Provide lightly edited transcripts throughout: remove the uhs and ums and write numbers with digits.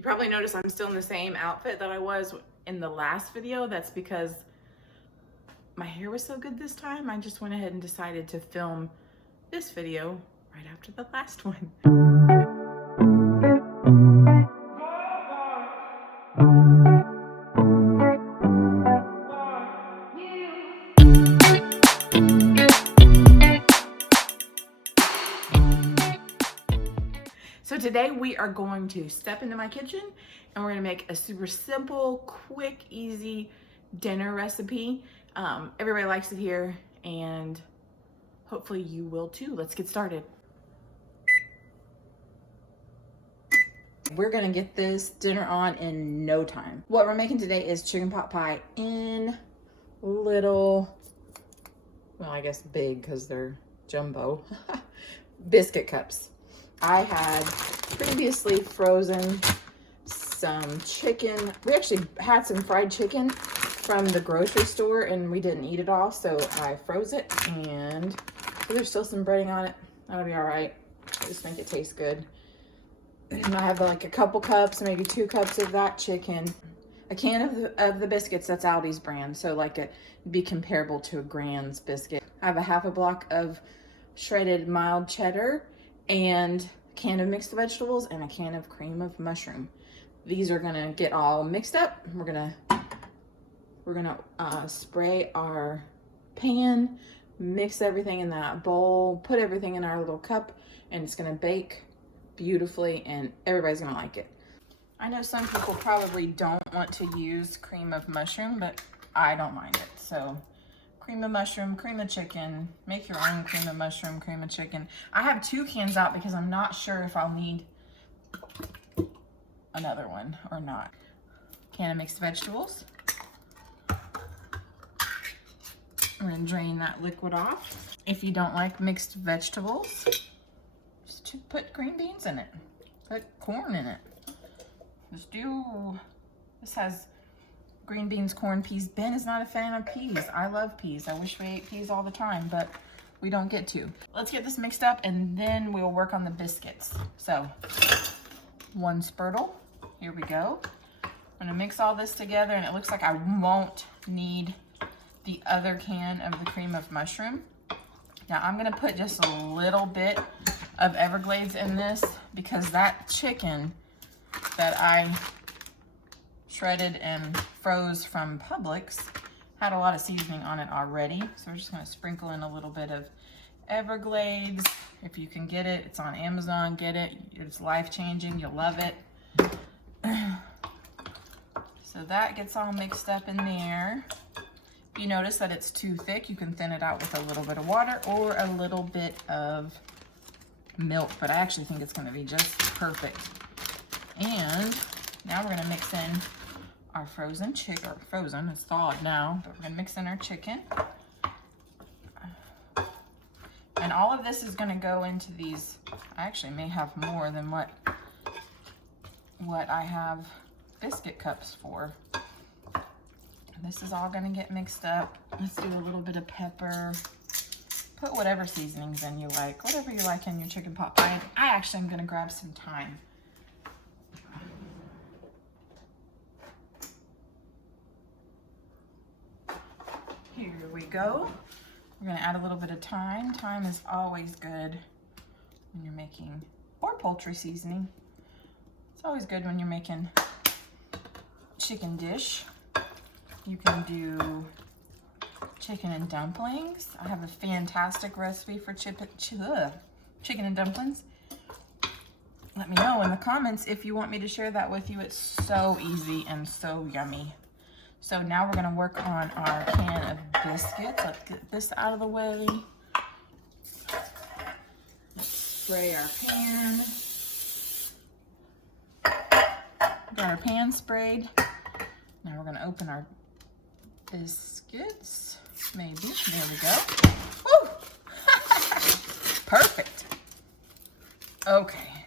You probably noticed I'm still in the same outfit that I was in the last video. That's because my hair was so good this time. I just went ahead and decided to film this video right after the last one. So today we are going to step into my kitchen and we're gonna make a super simple, quick, easy dinner recipe. Everybody likes it here and hopefully you will too. Let's get started. We're gonna get this dinner on in no time. What we're making today is chicken pot pie in little, well, I guess big because they're jumbo, biscuit cups. I had previously frozen some chicken. We actually had some fried chicken from the grocery store and we didn't eat it all, so I froze it, and so there's still some breading on it. That'll be all right. Just make it taste good. And I have like a couple cups, maybe 2 cups of that chicken. A can of the biscuits, that's Aldi's brand, so like it'd be comparable to a Grand's biscuit. I have a half a block of shredded mild cheddar and a can of mixed vegetables and a can of cream of mushroom. These are gonna get all mixed up. We're gonna spray our pan, mix everything in that bowl, put everything in our little cup, and it's gonna bake beautifully and everybody's gonna like it. I know some people probably don't want to use cream of mushroom, but I don't mind it. So cream of mushroom, cream of chicken, make your own cream of mushroom, cream of chicken. I have 2 cans out because I'm not sure if I'll need another one or not. Can of mixed vegetables. We're gonna drain that liquid off. If you don't like mixed vegetables, just put green beans in it. Put corn in it. This has green beans, corn, peas. Ben is not a fan of peas. I love peas. I wish we ate peas all the time, but we don't get to. Let's get this mixed up and then we'll work on the biscuits. So 1 spurtle, here we go. I'm gonna mix all this together and it looks like I won't need the other can of the cream of mushroom. Now I'm gonna put just a little bit of Everglades in this because that chicken that I shredded and froze from Publix had a lot of seasoning on it already. So we're just gonna sprinkle in a little bit of Everglades. If you can get it, it's on Amazon, get it. It's life-changing, you'll love it. So that gets all mixed up in there. If you notice that it's too thick, you can thin it out with a little bit of water or a little bit of milk, but I actually think it's gonna be just perfect. And now we're gonna mix in our frozen chicken, or frozen, it's thawed now, but we're gonna mix in our chicken. And all of this is gonna go into these, I actually may have more than what I have biscuit cups for. This is all gonna get mixed up. Let's do a little bit of pepper. Put whatever seasonings in you like, whatever you like in your chicken pot pie. And I actually am gonna grab some thyme. Here we go. We're gonna add a little bit of thyme. Thyme is always good when you're making, or poultry seasoning. It's always good when you're making chicken dish. You can do chicken and dumplings. I have a fantastic recipe for chicken and dumplings. Let me know in the comments if you want me to share that with you. It's so easy and so yummy. So now we're gonna work on our can of biscuits. Let's get this out of the way. Spray our pan. Got our pan sprayed. Now we're gonna open our biscuits. Maybe, there we go. Woo! Perfect. Okay,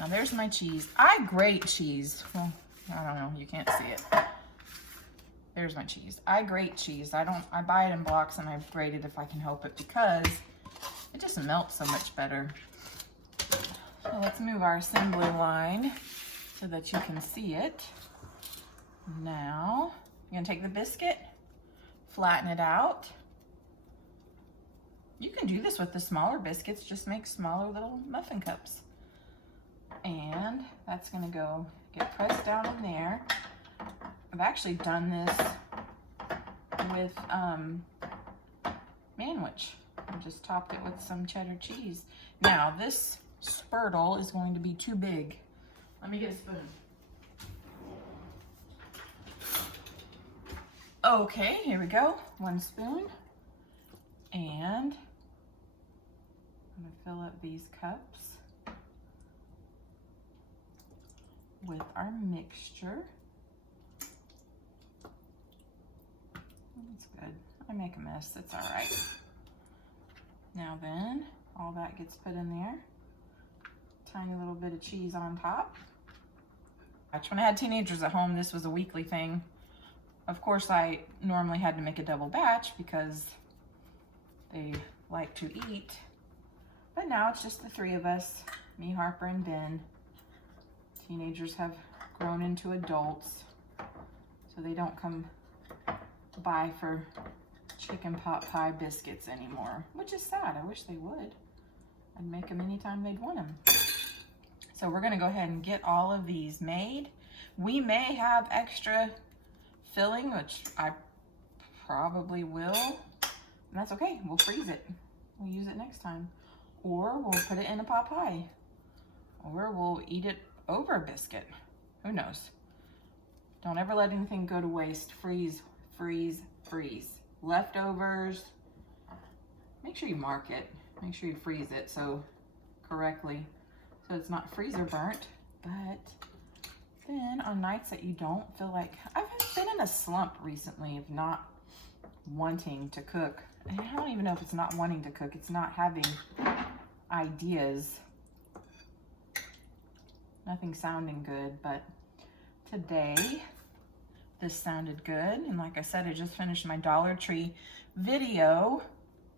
now there's my cheese. I grate cheese. Well, I don't know, you can't see it. There's my cheese. I grate cheese. I buy it in blocks and I grate it if I can help it because it just melts so much better. So let's move our assembly line so that you can see it. Now, you're gonna take the biscuit, flatten it out. You can do this with the smaller biscuits, just make smaller little muffin cups. And that's gonna go get pressed down in there. I've actually done this with manwich. I just topped it with some cheddar cheese. Now this spurtle is going to be too big. Let me get a spoon. Okay, here we go. 1 spoon. And I'm gonna fill up these cups with our mixture. That's good. I make a mess, that's all right. Now then, all that gets put in there. Tiny little bit of cheese on top. When I had teenagers at home, this was a weekly thing. Of course, I normally had to make a double batch because they like to eat. But now it's just the 3 of us, me, Harper, and Ben. Teenagers have grown into adults, so they don't come by for chicken pot pie biscuits anymore, which is sad. I wish they would. I'd make them anytime they'd want them. So we're gonna go ahead and get all of these made. We may have extra filling, which I probably will, and that's okay. We'll freeze it. We'll use it next time. Or we'll put it in a pot pie. Or we'll eat it over a biscuit. Who knows? Don't ever let anything go to waste. Freeze, freeze, freeze. Leftovers, make sure you mark it. Make sure you freeze it so correctly, so it's not freezer burnt. But then on nights that you don't feel like, I've been in a slump recently of not wanting to cook. And I don't even know if it's not wanting to cook, it's not having ideas. Nothing sounding good, but today this sounded good. And like I said, I just finished my Dollar Tree video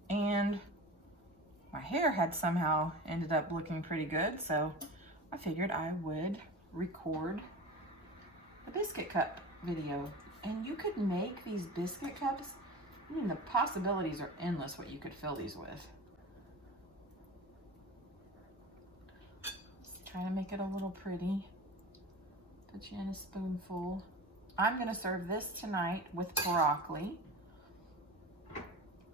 and my hair had somehow ended up looking pretty good. So I figured I would record a biscuit cup video. And you could make these biscuit cups, I mean, the possibilities are endless what you could fill these with. Just try to make it a little pretty. Put you in a spoonful. I'm gonna serve this tonight with broccoli.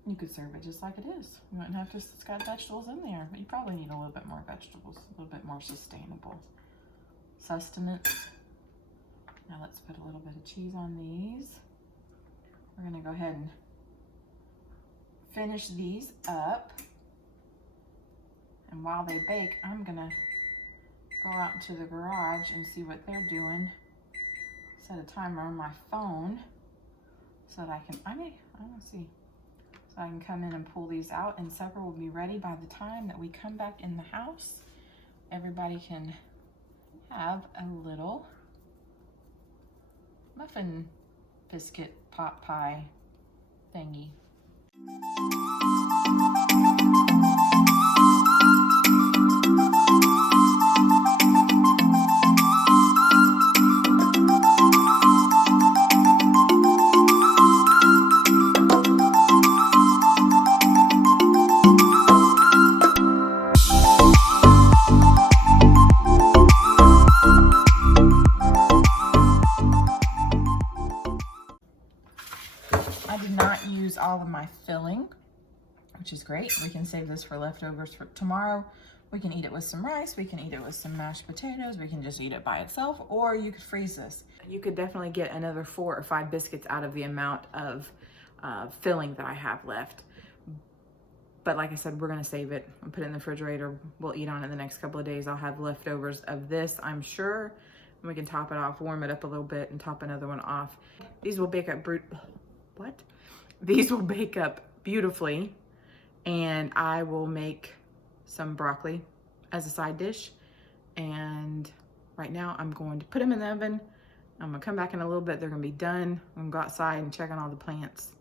You could serve it just like it is. You wouldn't have to, it's got vegetables in there, but you probably need a little bit more vegetables, a little bit more sustainable sustenance. Now let's put a little bit of cheese on these. We're gonna go ahead and finish these up. And while they bake, I'm gonna go out into the garage and see what they're doing. Set a timer on my phone so that I can, I don't see. So I can come in and pull these out, and supper will be ready by the time that we come back in the house. Everybody can have a little muffin biscuit pot pie thingy. I did not use all of my filling, which is great. We can save this for leftovers for tomorrow. We can eat it with some rice. We can eat it with some mashed potatoes. We can just eat it by itself, or you could freeze this. You could definitely get another 4 or 5 biscuits out of the amount of filling that I have left. But like I said, we're gonna save it and put it in the refrigerator. We'll eat on it the next couple of days. I'll have leftovers of this, I'm sure. And we can top it off, warm it up a little bit, and top another one off. These will bake up These will bake up beautifully, and I will make some broccoli as a side dish. And right now I'm going to put them in the oven. I'm gonna come back in a little bit. They're gonna be done. I'm gonna go outside and check on all the plants.